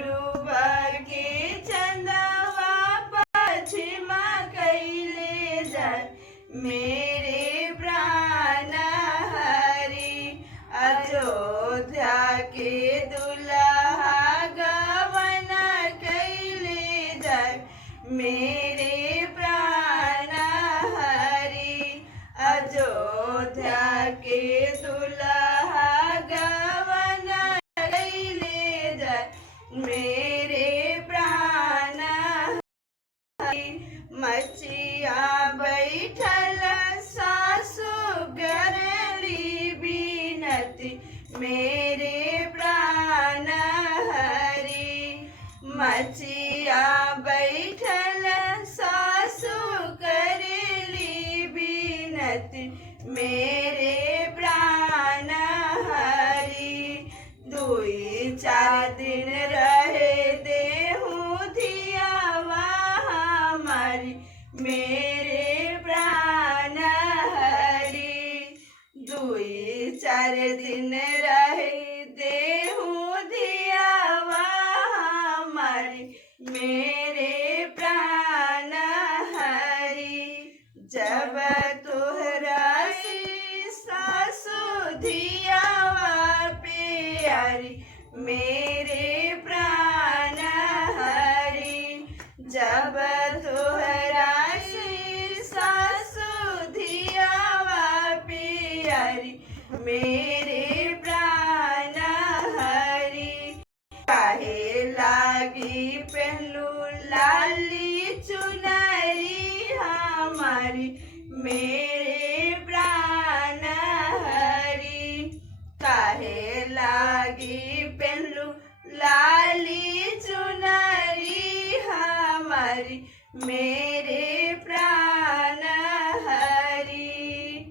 पूर्व के चंदवा पश्चिमा कैले जाय मेरे प्राण हरि अयोध्या के दुल्हा गवन कैले जाय मेरे प्राण हरि अयोध्या के दुल्हा गवन कैले जाय मेरे प्राण हरि मचिया बैठल सासु गरली बिनती मेरे प्राण हरि मचिया बैठल सासु करेली बिनती मेरे प्राण हरि दुई चार दिन रहे देहूँ धियावा हमारी मेरे प्राण हरि दुई चार दिन रहे देहूँ धियावा हमारी मेरे प्राण हरि जब तोहरा सासु धियावा प्यारी मेरे प्राण हरि जब तोहरा सासु धियावा प्यारी मेरे प्राण हरि काहे लागी पहलू लाली चुनरी हमारी मेरे प्राण हरि काहे लागी पहलू लाली चुनरी हमारी मेरे प्राण